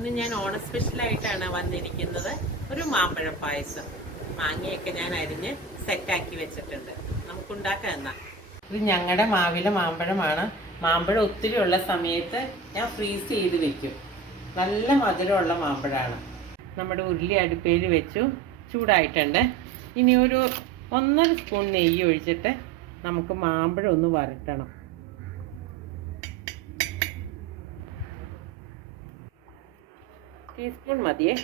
ഇന്ന് ഞാൻ ഓണ സ്പെഷ്യലായിട്ടാണ് വന്നിരിക്കുന്നത്. ഒരു മാമ്പഴ പായസം. മാങ്ങയൊക്കെ ഞാൻ അരിഞ്ഞ് സെറ്റാക്കി വെച്ചിട്ടുണ്ട്. നമുക്കുണ്ടാക്കാം എന്നാ. ഇത് ഞങ്ങളുടെ മാവിലെ മാമ്പഴമാണ്. മാമ്പഴം ഒത്തിരി ഉള്ള സമയത്ത് ഞാൻ ഫ്രീസ് ചെയ്ത് വെക്കും. നല്ല മധുരമുള്ള മാമ്പഴമാണ്. നമ്മുടെ ഉരുളി അടുപ്പേൽ വെച്ചു, ചൂടായിട്ടുണ്ട്. ഇനി ഒരു 1.5 സ്പൂൺ നെയ്യ് ഒഴിച്ചിട്ട് നമുക്ക് മാമ്പഴം ഒന്ന് വരട്ടണം. ടീസ്പൂൺ മതിയേ.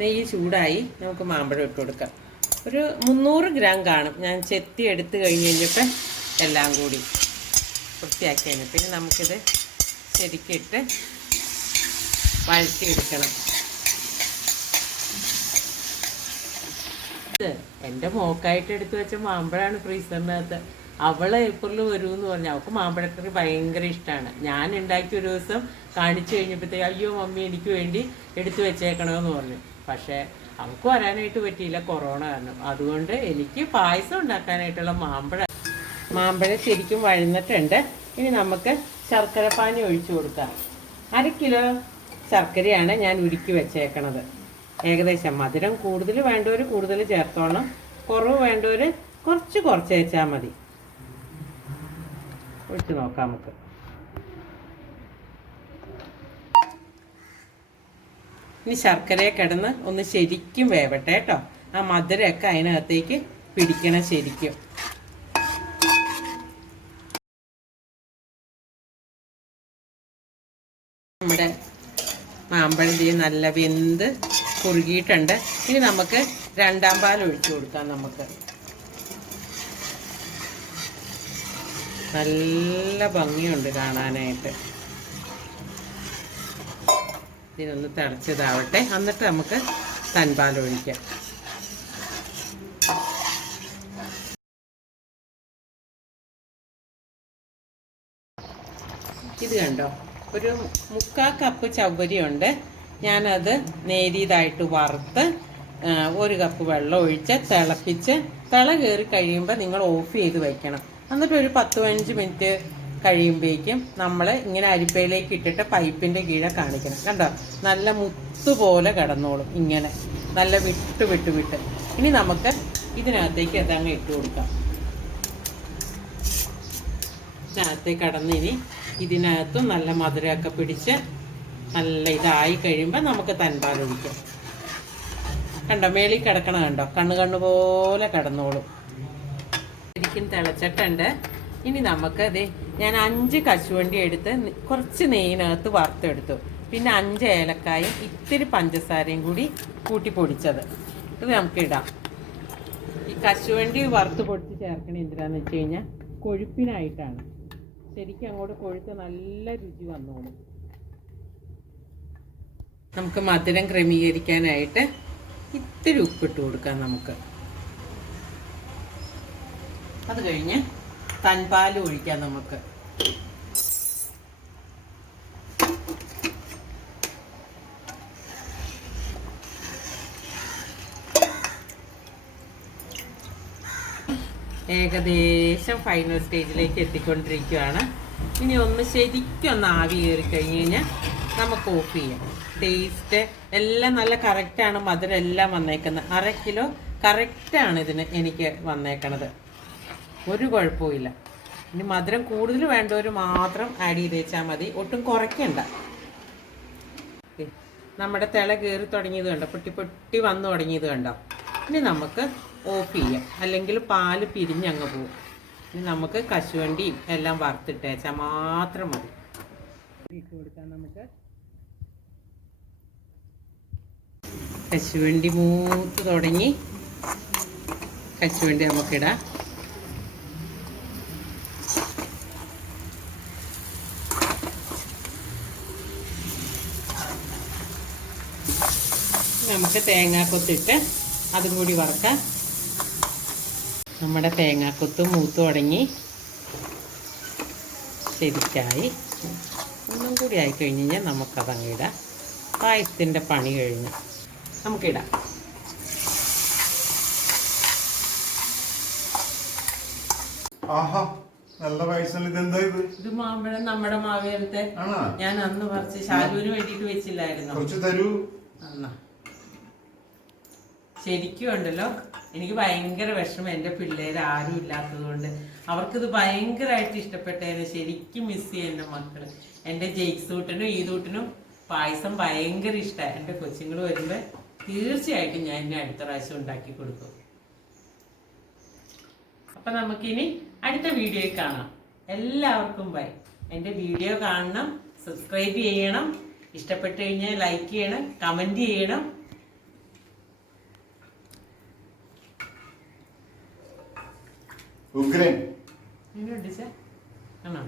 നെയ്യ് ചൂടായി, നമുക്ക് മാമ്പഴം ഇട്ട് കൊടുക്കാം. ഒരു 300 ഗ്രാം കാണും. ഞാൻ ചെത്തി എടുത്ത് കഴിഞ്ഞിട്ട് എല്ലാം കൂടി വൃത്തിയാക്കിയാണ്. പിന്നെ നമുക്കിത് ശരിക്കിട്ട് വഴറ്റിയെടുക്കണം. എൻ്റെ മോക്കായിട്ട് എടുത്തു വെച്ച മാമ്പഴമാണ് ഫ്രീസറിനകത്ത്. അവള് ഏപ്രിൽ വരുമെന്ന് പറഞ്ഞു. അവൾക്ക് മാമ്പഴക്കറി ഭയങ്കര ഇഷ്ടമാണ്. ഞാൻ ഉണ്ടാക്കി ഒരു ദിവസം കാണിച്ചു കഴിഞ്ഞപ്പോഴത്തേക്ക് അയ്യോ മമ്മി എനിക്ക് വേണ്ടി എടുത്തു വെച്ചേക്കണമെന്ന് പറഞ്ഞു. പക്ഷേ അവൾക്ക് വരാനായിട്ട് പറ്റിയില്ല, കൊറോണ കാരണം. അതുകൊണ്ട് എനിക്ക് പായസം ഉണ്ടാക്കാനായിട്ടുള്ള മാമ്പഴം ശരിക്കും വഴന്നിട്ടുണ്ട്. ഇനി നമുക്ക് ശർക്കര പാനി ഒഴിച്ചു കൊടുക്കാം. 1 കിലോ ശർക്കരയാണ് ഞാൻ ഉരുക്കി വെച്ചേക്കണത്. ഏകദേശം മധുരം കൂടുതൽ വേണ്ടവർ കൂടുതൽ ചേർത്തോണം, കുറവ് വേണ്ടവർ കുറച്ച് വെച്ചാൽ മതി. ഒഴിച്ച് നോക്കാം നമുക്ക്. ഇനി ശർക്കരയെ കിടന്ന് ഒന്ന് ശരിക്കും വേവട്ടെ കേട്ടോ. ആ മധുരമൊക്കെ അതിനകത്തേക്ക് പിടിക്കണം ശരിക്കും. നമ്മുടെ മാമ്പഴം നല്ല വെന്ത് കുറുകിയിട്ടുണ്ട്. ഇനി നമുക്ക് 2ാം പാൽ ഒഴിച്ചു കൊടുക്കാം. നമുക്ക് നല്ല ഭംഗിയുണ്ട് കാണാനായിട്ട്. ഇതിനൊന്ന് തിളച്ചതാവട്ടെ, എന്നിട്ട് നമുക്ക് തൻപാൽ ഒഴിക്കാം. ഇത് കണ്ടോ, ഒരു 3/4 കപ്പ് ചവ്വരി ഉണ്ട്. ഞാനത് നേരിയതായിട്ട് വറുത്ത് 1 കപ്പ് വെള്ളം ഒഴിച്ച് തിളപ്പിച്ച് തിള കയറി കഴിയുമ്പോൾ നിങ്ങൾ ഓഫ് ചെയ്ത് വയ്ക്കണം. എന്നിട്ട് ഒരു 10-15 മിനിറ്റ് കഴിയുമ്പോഴേക്കും നമ്മൾ ഇങ്ങനെ അരിപ്പയിലേക്ക് ഇട്ടിട്ട് പൈപ്പിൻ്റെ കീഴെ കാണിക്കണം. കണ്ടോ, നല്ല മുത്തുപോലെ കിടന്നോളും. ഇങ്ങനെ നല്ല വിട്ട്. ഇനി നമുക്ക് ഇതിനകത്തേക്ക് അതങ്ങ് ഇട്ട് കൊടുക്കാം. ഇതിനകത്തേക്ക് കടന്ന് ഇനി ഇതിനകത്തും നല്ല മധുരമൊക്കെ പിടിച്ച് നല്ല ഇതായി കഴിയുമ്പോൾ നമുക്ക് തൻപാൽ ഒഴിക്കാം. കണ്ടോ, മേളിൽ കിടക്കണ കണ്ടോ, കണ്ണു പോലെ കിടന്നോളും. ശരിക്കും തിളച്ചിട്ടുണ്ട്. ഇനി നമുക്ക് ഞാൻ 5 കശുവണ്ടി എടുത്ത് കുറച്ച് നെയ്യിനകത്ത് വറുത്തെടുത്തു. പിന്നെ 5 ഏലക്കായും ഇത്തിരി പഞ്ചസാരയും കൂടി കൂട്ടി പൊടിച്ചത്. ഇത് നമുക്ക് ഇടാം. ഈ കശുവണ്ടി വറുത്ത് പൊടിച്ച് ചേർക്കണ എന്തിനാന്ന് വെച്ച് കഴിഞ്ഞാൽ കൊഴുപ്പിനായിട്ടാണ്. ശരിക്കും അങ്ങോട്ട് കൊഴുത്ത് നല്ല രുചി വന്നോളും. നമുക്ക് മധുരം ക്രമീകരിക്കാനായിട്ട് ഇത്തിരി ഉപ്പിട്ട് കൊടുക്കാം നമുക്ക്. അത് കഴിഞ്ഞ് തൻപാൽ ഒഴിക്കാം നമുക്ക്. ഏകദേശം ഫൈനൽ സ്റ്റേജിലേക്ക് എത്തിക്കൊണ്ടിരിക്കുകയാണ്. ഇനി ഒന്ന് ശരിക്കും ആവി കയറി കഴിഞ്ഞ് കഴിഞ്ഞാൽ നമുക്ക് ഓഫ് ചെയ്യാം. ടേസ്റ്റ് എല്ലാം നല്ല കറക്റ്റാണ്. മധുരം എല്ലാം വന്നേക്കുന്നത് 1/2 കിലോ കറക്റ്റാണ് ഇതിന് എനിക്ക് വന്നേക്കണത്. ഒരു കുഴപ്പമില്ല. ഇനി മധുരം കൂടുതൽ വേണ്ടവർ മാത്രം ആഡ് ചെയ്ത് വെച്ചാൽ മതി, ഒട്ടും കുറയ്ക്കണ്ട. നമ്മുടെ തിള കയറി തുടങ്ങിയത് കണ്ടോ, പൊട്ടി വന്നു തുടങ്ങിയത് കണ്ടോ. ഇനി നമുക്ക് ഓഫ് ചെയ്യാം, അല്ലെങ്കിൽ പാല് പിരിഞ്ഞങ്ങ് പോവും. ഇനി നമുക്ക് കശുവണ്ടിയും എല്ലാം വറുത്തിട്ട് വെച്ചാൽ മാത്രം മതി. ഇട്ട് കൊടുക്കാം നമുക്ക്. കശുവണ്ടി മൂത്ത് തുടങ്ങി. കശുവണ്ടി നമുക്കിടാം. നമുക്ക് തേങ്ങാക്കൊത്തിട്ട് അതും കൂടി വറുക്കാം. നമ്മുടെ തേങ്ങാക്കൊത്ത് മൂത്ത് തുടങ്ങി, ശരിക്കായി. ഒന്നും കൂടി ആയിക്കഴിഞ്ഞ് കഴിഞ്ഞാൽ നമുക്കതങ്ങ് ഇടാം. പായസത്തിൻ്റെ പണി കഴിഞ്ഞ് നമുക്കിടാം. നല്ല പായസം. ഇതെന്താ ഇത്? ഇത് മാമ്പഴം നമ്മുടെ മാവേലത്തെ ഞാൻ അന്ന് പറിച്ച് ശാലുവിന് വേണ്ടിട്ട് വെച്ചില്ലായിരുന്നു. കുറച്ച് തരൂ. ശരിക്കും ഉണ്ടല്ലോ, എനിക്ക് ഭയങ്കര വിഷമം എന്റെ പിള്ളേര് ആരും ഇല്ലാത്തത് കൊണ്ട്. അവർക്കിത് ഭയങ്കരമായിട്ട് ഇഷ്ടപ്പെട്ടതിന് ശരിക്കും മിസ് ചെയ്യും എന്റെ മക്കള്. എന്റെ ജെയ്ക്സൂട്ടനും ഈദൂട്ടനും പായസം ഭയങ്കര ഇഷ്ടമാണ്. എന്റെ കൊച്ചുങ്ങൾ വരുമ്പോ തീർച്ചയായിട്ടും ഞാൻ എന്നെ അടുത്ത പ്രാവശ്യം ഉണ്ടാക്കി കൊടുക്കും. അപ്പൊ നമുക്കിനി അടുത്ത വീഡിയോയിൽ കാണാം. എല്ലാവർക്കും ബൈ. എൻ്റെ വീഡിയോ കാണണം, സബ്സ്ക്രൈബ് ചെയ്യണം, ഇഷ്ടപ്പെട്ടു കഴിഞ്ഞാൽ ലൈക്ക് ചെയ്യണം, കമന്റ് ചെയ്യണം. ഉഗ്രൻ ആണോ?